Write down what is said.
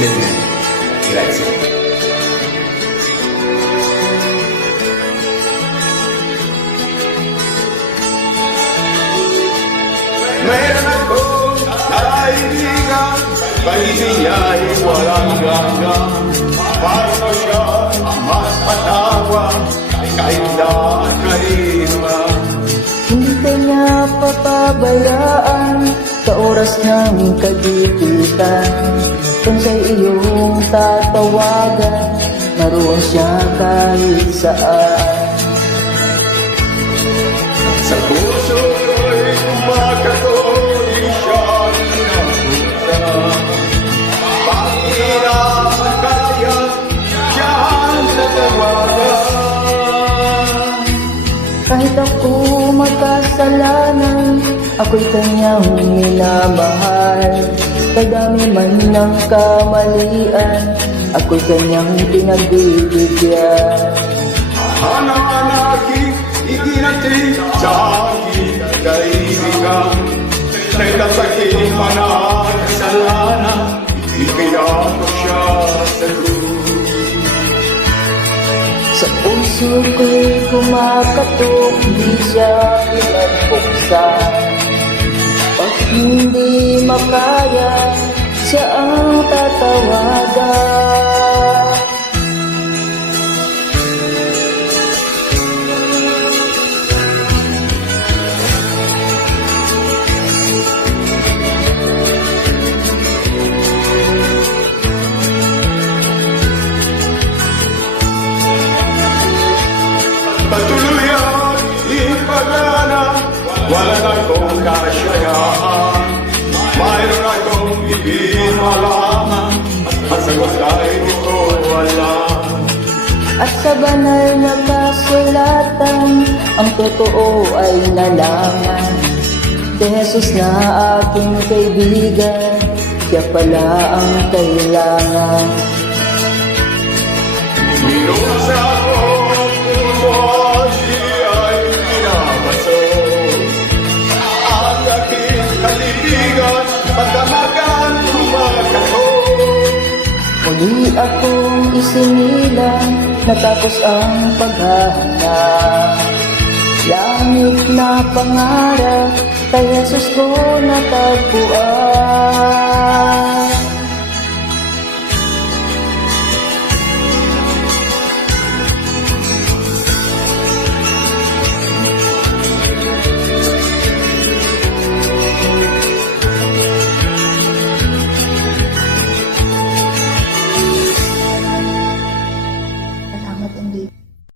Amen. Grazie. Meron akong kaibigan, pag-ibig niya'y walang hanggan. Paano siya mas matawa, kahit na kahirap. Hindi kanya papabayaan sa oras ng kagipitan. Kung siya'y iyong tatawagan, naroon siya kahit saan. Sa puso ko'y kumakatoy siya'y napunta. Pag-hirap ang kaya, siya ang tatawagan. Kahit ako magkasalanan, ako'y kanyang minamahal. Kadami man ng kamalian, ako'y kanyang pinagbibigyan. Anak-anaking iginati sa aking kaibigan. Nagkasakit man ang kasalanan, ibigyan ko siya sa krus. Sa puso ko'y kumakatok, di siya pinagpuksan. Pag hindi makaya, siya ang tatawagan. Patuloy ang ipagana, wala na akong kasyayahan. Mayroon akong ibinalaman, ang sagot ay di ko alam. At sa banal na kasulatan, ang totoo ay nalaman. Si Jesus na aking kaibigan, siya pala ang kailangan. Minusa ko ang puso, siya'y pinabaso. Ang aking kaibigan, pagdamagan kumakato. Muli akong isinilang, natapos ang paghahanap. Langit na pangarap, kay Jesus ko natagpuan.